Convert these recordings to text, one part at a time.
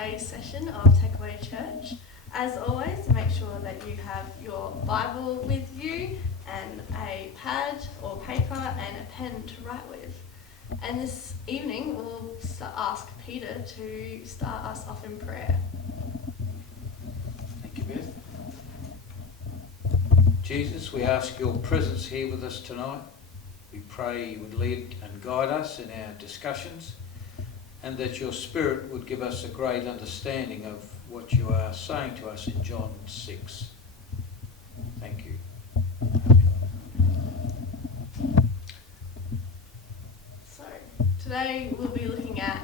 today's session of Takeaway Church. As always, make sure that you have your Bible with you and a pad or paper and a pen to write with. And this evening we'll ask Peter to start us off in prayer. Thank you, Beth. Jesus, we ask your presence here with us tonight. We pray you would lead and guide us in our discussions, and that your Spirit would give us a great understanding of what you are saying to us in John 6. Thank you. So, today we'll be looking at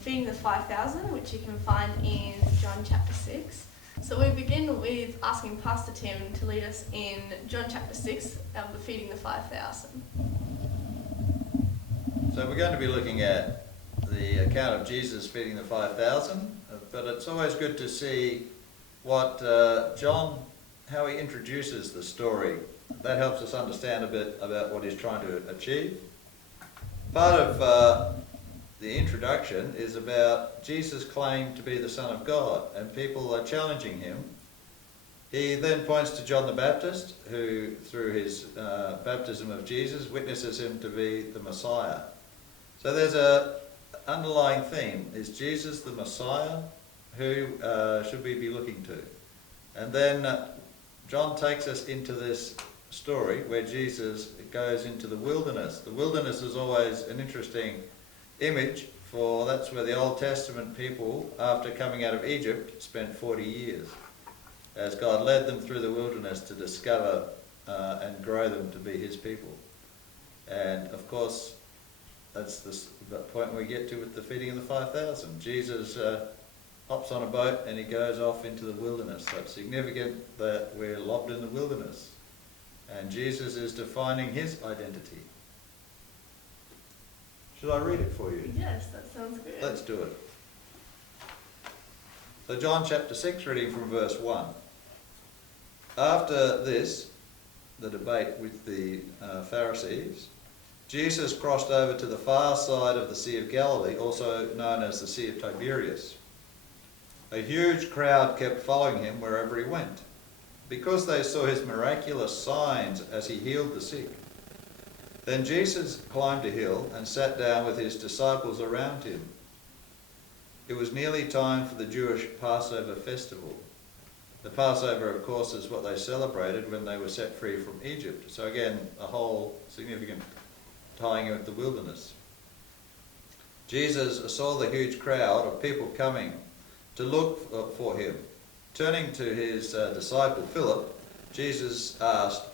feeding the 5,000, which you can find in John chapter 6. So we begin with asking Pastor Tim to lead us in John chapter 6, the feeding the 5,000. So we're going to be looking at the account of Jesus feeding the 5,000, but it's always good to see what John, how he introduces the story. That helps us understand a bit about what he's trying to achieve. Part of the introduction is about Jesus' claim to be the Son of God, and people are challenging him. He then points to John the Baptist, who through his baptism of Jesus witnesses him to be the Messiah. So there's a underlying theme. Is Jesus the Messiah? Who should we be looking to? And then John takes us into this story where Jesus goes into the wilderness. The wilderness is always an interesting image, for that's where the Old Testament people, after coming out of Egypt, spent 40 years, as God led them through the wilderness to discover and grow them to be his people. And of course, that's the point we get to with the feeding of the 5,000. Jesus hops on a boat and he goes off into the wilderness. So it's significant that we're lobbed in the wilderness. And Jesus is defining his identity. Should I read it for you? Yes, that sounds good. Let's do it. So John chapter 6, reading from verse 1. After this, the debate with the Pharisees, Jesus crossed over to the far side of the Sea of Galilee, also known as the Sea of Tiberias. A huge crowd kept following him wherever he went, because they saw his miraculous signs as he healed the sick. Then Jesus climbed a hill and sat down with his disciples around him. It was nearly time for the Jewish Passover festival. The Passover, of course, is what they celebrated when they were set free from Egypt. So again, a whole significant tying in with the wilderness. Jesus saw the huge crowd of people coming to look for him. Turning to his disciple Philip, Jesus asked,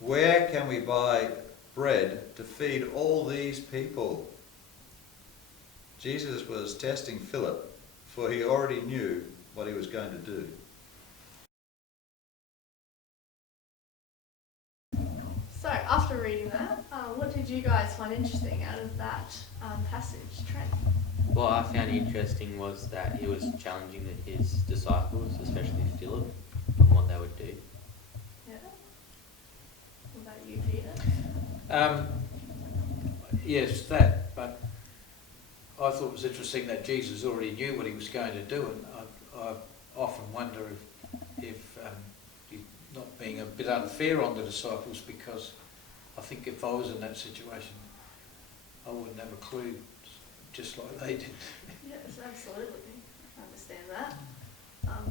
"Where can we buy bread to feed all these people?" Jesus was testing Philip, for he already knew what he was going to do. So, after reading that, what did you guys find interesting out of that passage, Trent? What I found interesting was that he was challenging his disciples, especially Philip, on what they would do. Yeah. What about you, Peter? Yes, that, but I thought it was interesting that Jesus already knew what he was going to do, and I often wonder if he's not being a bit unfair on the disciples, because I think if I was in that situation, I wouldn't have a clue, just like they did. Yes, absolutely. I understand that.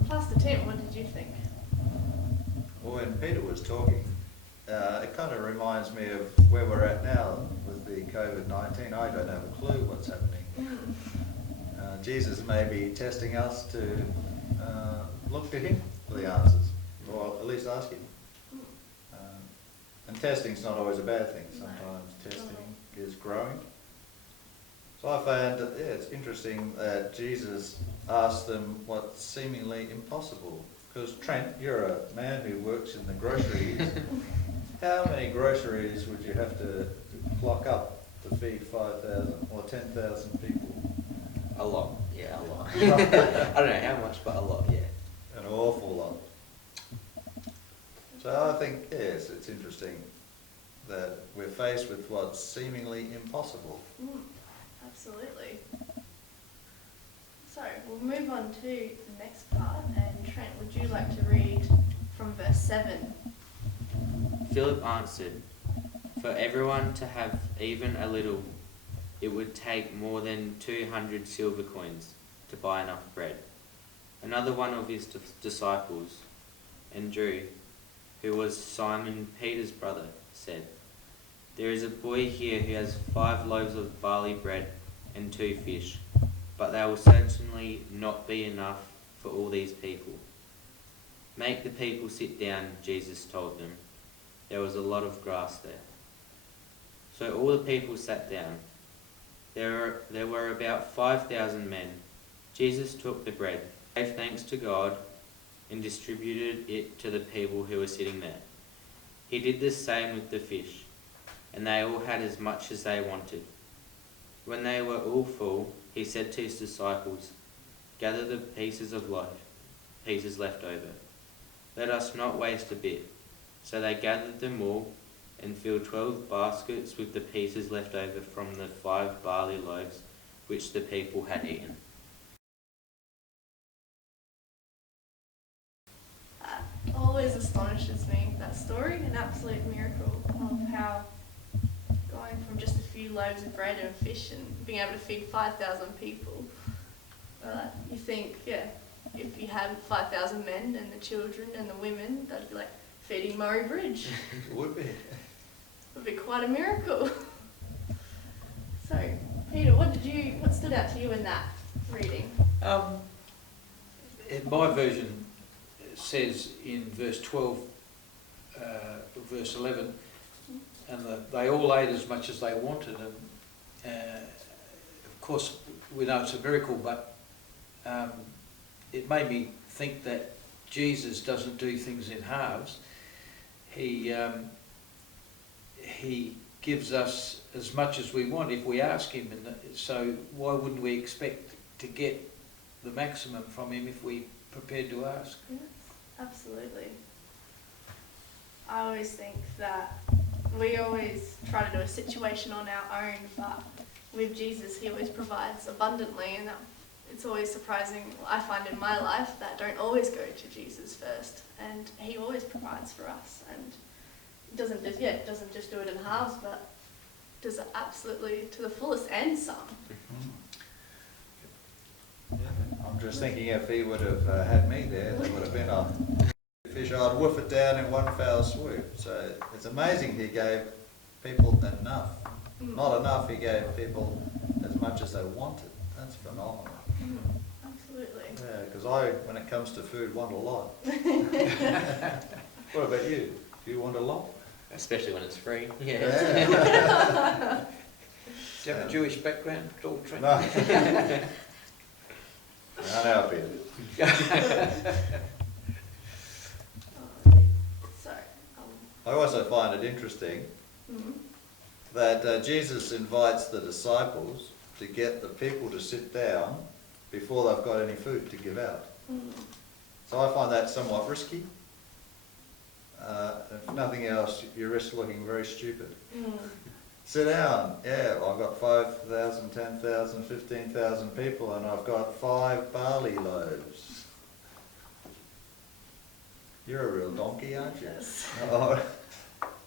Pastor Tim, what did you think? Well, when Peter was talking, it kind of reminds me of where we're at now with the COVID-19. I don't have a clue what's happening. Jesus may be testing us to look to him for the answers, or at least ask him. And testing's not always a bad thing. Sometimes testing is growing. So I found that, it's interesting that Jesus asked them what's seemingly impossible. Because Trent, you're a man who works in the groceries. How many groceries would you have to clock up to feed 5,000 or 10,000 people? A lot, yeah, a lot. I don't know how much, but a lot, yeah. An awful lot. So I think, yes, it's interesting that we're faced with what's seemingly impossible. Absolutely. So, we'll move on to the next part. And Trent, would you like to read from verse 7? Philip answered, "For everyone to have even a little, it would take more than 200 silver coins to buy enough bread." Another one of his disciples, Andrew, who was Simon Peter's brother, said, "There is a boy here who has 5 loaves of barley bread and 2 fish, but they will certainly not be enough for all these people." "Make the people sit down," Jesus told them. There was a lot of grass there. So all the people sat down. There were about 5,000 men. Jesus took the bread, gave thanks to God, and distributed it to the people who were sitting there. He did the same with the fish, and they all had as much as they wanted. When they were all full, he said to his disciples, "Gather the pieces left over. Let us not waste a bit." So they gathered them all and filled 12 baskets with the pieces left over from the 5 barley loaves which the people had eaten. Always astonishes me, that story, an absolute miracle of how going from just a few loaves of bread and fish and being able to feed 5,000 people. You think, yeah, if you had 5,000 men and the children and the women, that'd be like feeding Murray Bridge. It would be. Would be quite a miracle. So, Peter, what stood out to you in that reading? In my version, it says in verse 12, verse 11, and they all ate as much as they wanted. And of course, we know it's a miracle, but it made me think that Jesus doesn't do things in halves. He gives us as much as we want if we ask him, and so why wouldn't we expect to get the maximum from him if we're prepared to ask? Yes, absolutely. I always think that we always try to do a situation on our own, but with Jesus, he always provides abundantly, and it's always surprising, I find in my life, that I don't always go to Jesus first, and he always provides for us, and doesn't just do it in halves, but does it absolutely to the fullest and some. I'm just thinking if he would have had me there would have been a fish. I'd woof it down in one foul swoop. So it's amazing he gave people enough. Not enough, he gave people as much as they wanted. That's phenomenal. Absolutely. Yeah, because when it comes to food, want a lot. What about you? Do you want a lot? Especially when it's free. Yeah. Do you have a Jewish background at all, Trent? No. I know a bit. So, I also find it interesting that Jesus invites the disciples to get the people to sit down before they've got any food to give out. So I find that somewhat risky. If nothing else, you risk looking very stupid. Sit down. Yeah, well, I've got 5,000, 10,000, 15,000 people and I've got 5 barley loaves. You're a real donkey, aren't you? yes.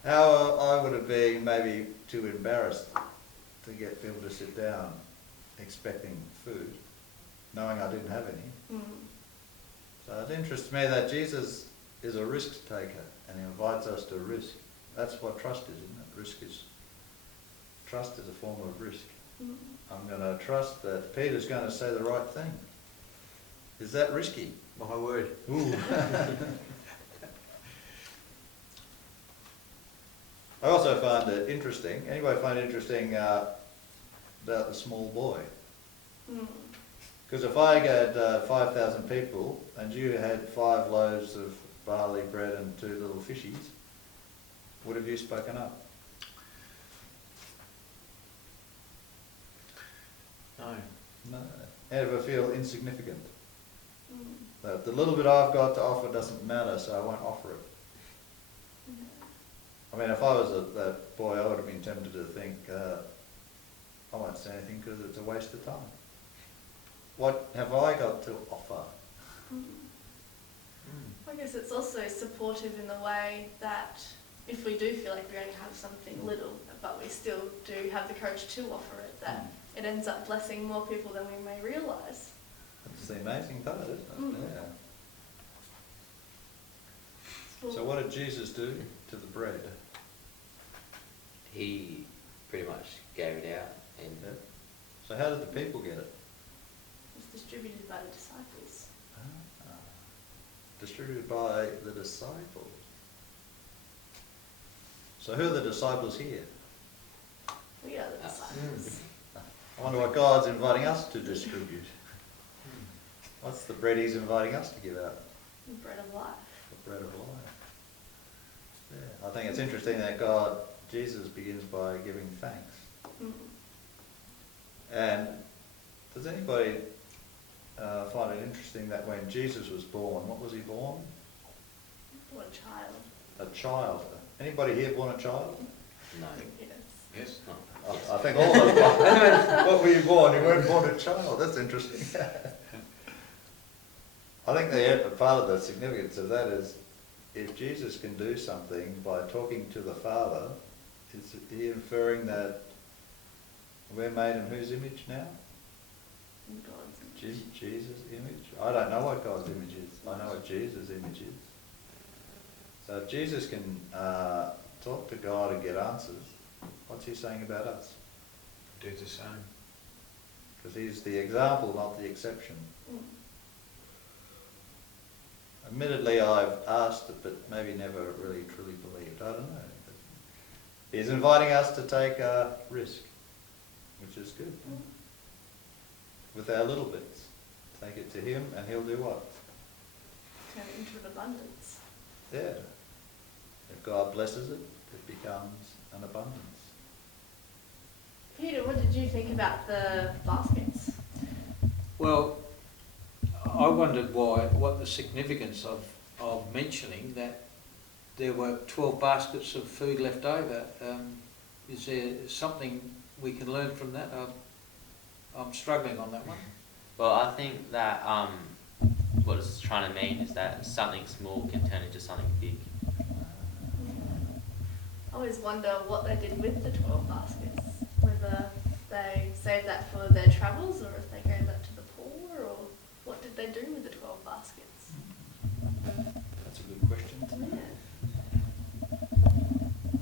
How I would have been maybe too embarrassed to get people to sit down expecting food, knowing I didn't have any. So it interests me that Jesus is a risk taker and he invites us to risk. That's what trust is, isn't it? Trust is a form of risk. I'm going to trust that Peter's going to say the right thing. Is that risky? My word. Ooh. I also find it interesting, anybody find it interesting about the small boy? Because if I had 5,000 people and you had 5 loaves of barley bread and 2 little fishies, would have you spoken up? No. No. Ever feel insignificant? That the little bit I've got to offer doesn't matter, so I won't offer it. I mean, if I was that boy, I would have been tempted to think, I won't say anything because it's a waste of time. what have I got to offer? Mm. I guess it's also supportive in the way that if we do feel like we only have something little, but we still do have the courage to offer it, that it ends up blessing more people than we may realise. That's the amazing part, isn't it? Mm. Yeah. So what did Jesus do to the bread? He pretty much gave it out, and Yeah. So how did the people get it? It's distributed by the disciples. Ah. Distributed by the disciples. So who are the disciples here? We are the disciples. I wonder what God's inviting us to distribute. What's the bread he's inviting us to give out? The bread of life. The bread of life. Yeah. I think it's interesting that Jesus begins by giving thanks. Mm. And does anybody find it interesting that when Jesus was born, what was he born? What a child. A child. Anybody here born a child? no. Yes. Yes. Oh, yes. I think all of us. What were you born? You weren't born a child. That's interesting. I think part of the significance of that is if Jesus can do something by talking to the Father, is he inferring that we're made in whose image now? In God's image. Jesus' image? I don't know what God's image is. I know what Jesus' image is. So if Jesus can talk to God and get answers, what's he saying about us? Do the same. Because he's the example, not the exception. Mm. Admittedly, I've asked it, but maybe never really truly believed. I don't know. But he's inviting us to take a risk, which is good. Mm. With our little bits. Take it to him and he'll do what? Turn it into an abundance. Yeah. If God blesses it, it becomes an abundance. Peter, what did you think about the baskets? Well, I wondered what the significance of mentioning that there were 12 baskets of food left over. Is there something we can learn from that? I'm struggling on that one. Well, I think that what it's trying to mean is that something small can turn into something big. I always wonder what they did with the 12 baskets. Whether they saved that for their travels or if they gave that to the poor, or what did they do with the 12 baskets? That's a good question. Yeah,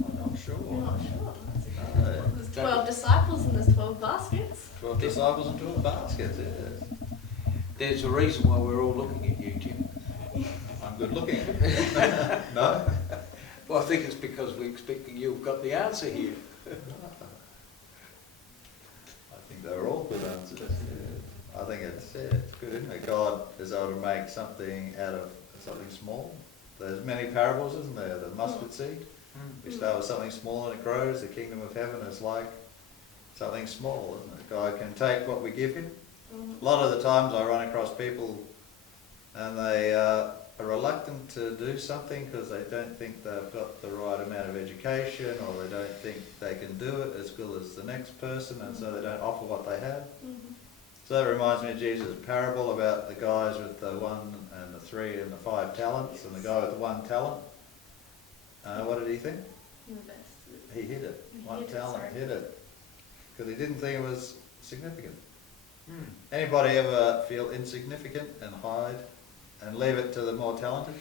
I'm not sure. I'm not sure. That's a good No. one. There's 12 disciples and there's 12 baskets. 12 disciples and 12 baskets, yes. There's a reason why we're all looking at you, Tim. I'm good looking. No? Well, I think it's because we're expecting you've got the answer here. I think they're all good answers. Yeah. I think it's good, isn't it? God is able to make something out of something small. There's many parables, isn't there? The mustard seed. We start with something small and it grows. The kingdom of heaven is like something small, isn't it? God can take what we give him. A lot of the times I run across people and they are reluctant to do something because they don't think they've got the right amount of education, or they don't think they can do it as good as the next person, and so they don't offer what they have. So that reminds me of Jesus' parable about the guys with the 1 and the 3 and the 5 talents, and the guy with the 1 talent. What did he think? Invest. He hid it. He 1 hid it, talent, sorry. hid it. Because he didn't think it was significant. Anybody ever feel insignificant and hide and leave it to the more talented?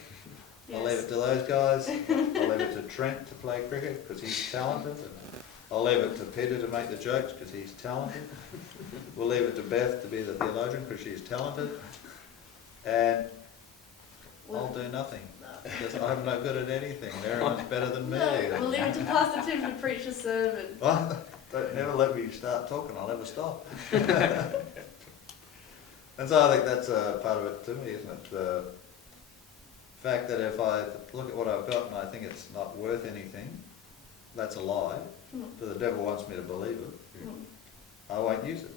I'll leave it to those guys. I'll leave it to Trent to play cricket because he's talented. I'll leave it to Peter to make the jokes because he's talented. We'll leave it to Beth to be the theologian because she's talented. And I'll do nothing because I'm no good at anything. They're much better than me. No, we'll leave it to Pastor Tim to preach a sermon. Don't never let me start talking, I'll never stop. And so I think that's a part of it to me, isn't it? The fact that if I look at what I've got and I think it's not worth anything, that's a lie. But the devil wants me to believe it. I won't use it.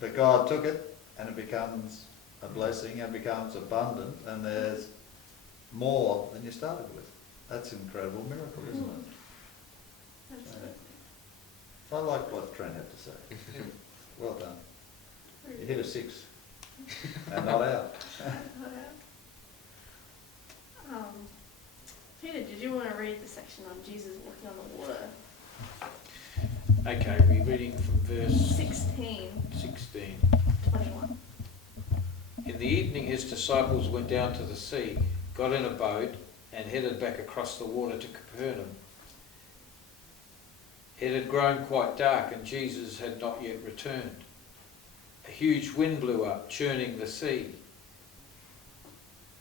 But God took it and it becomes a blessing and becomes abundant, and there's more than you started with. That's an incredible miracle, isn't it? Absolutely. I like what Trent had to say. Well done. You hit a 6. and not out. Peter, did you want to read the section on Jesus walking on the water? Okay, we're reading from verse 16, 16. 21. In the evening his disciples went down to the sea, got in a boat and headed back across the water to Capernaum. It had grown quite dark and Jesus had not yet returned. A huge wind blew up, churning the sea.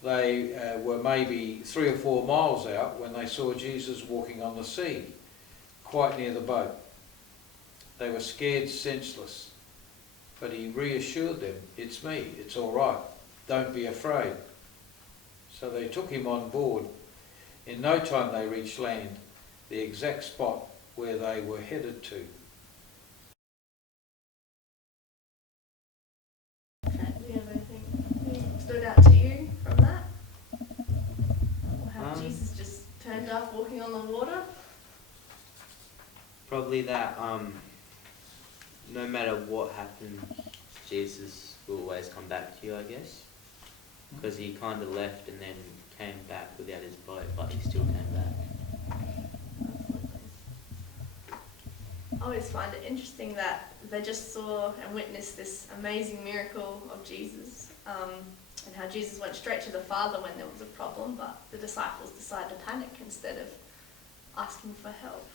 They were maybe 3 or 4 miles out when they saw Jesus walking on the sea, quite near the boat. They were scared senseless, but he reassured them, "It's me, it's all right, don't be afraid." So they took him on board. In no time they reached land, the exact spot where they were headed to. Do you have anything stood out to you from that? Or how Jesus just turned up walking on the water? Probably that no matter what happens, Jesus will always come back to you, I guess. Because he kind of left and then came back without his boat, but he still came back. I always find it interesting that they just saw and witnessed this amazing miracle of Jesus, and how Jesus went straight to the Father when there was a problem, but the disciples decided to panic instead of asking for help.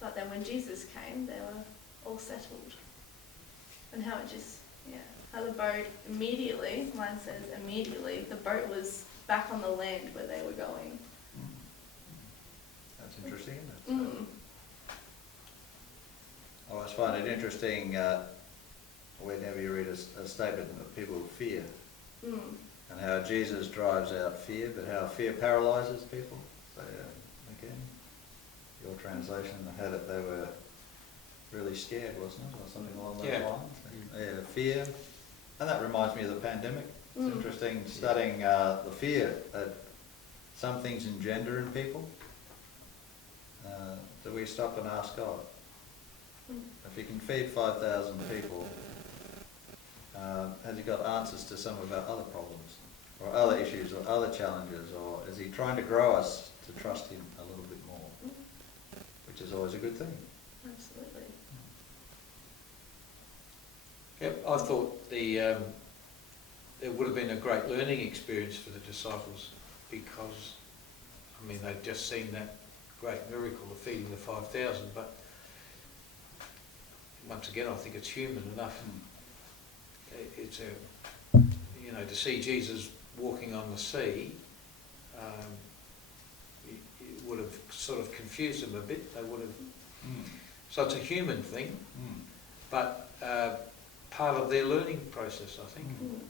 But then when Jesus came, they were all settled. And how it just, how the boat immediately, mine says immediately, the boat was back on the land where they were going. That's interesting, isn't it? Mm. I always find it interesting whenever you read a statement of people with fear, Mm. and how Jesus drives out fear, but how fear paralyzes people. So again, your translation had it, they were really scared, wasn't it, or something along those Yeah. lines? Yeah, fear. And that reminds me of the pandemic. It's Mm. interesting studying the fear that some things engender in people. Do we stop and ask God? Mm. If he can feed 5,000 people, has he got answers to some of our other problems, or other issues, or other challenges, or is he trying to grow us to trust him a little bit more, which is always a good thing. Absolutely. Yep, I thought it would have been a great learning experience for the disciples because, I mean, they'd just seen that great miracle of feeding the 5,000, but once again, I think it's human enough. It's to see Jesus walking on the sea, it would have sort of confused them a bit. They would have. So it's a human thing, but part of their learning process, I think. Mm.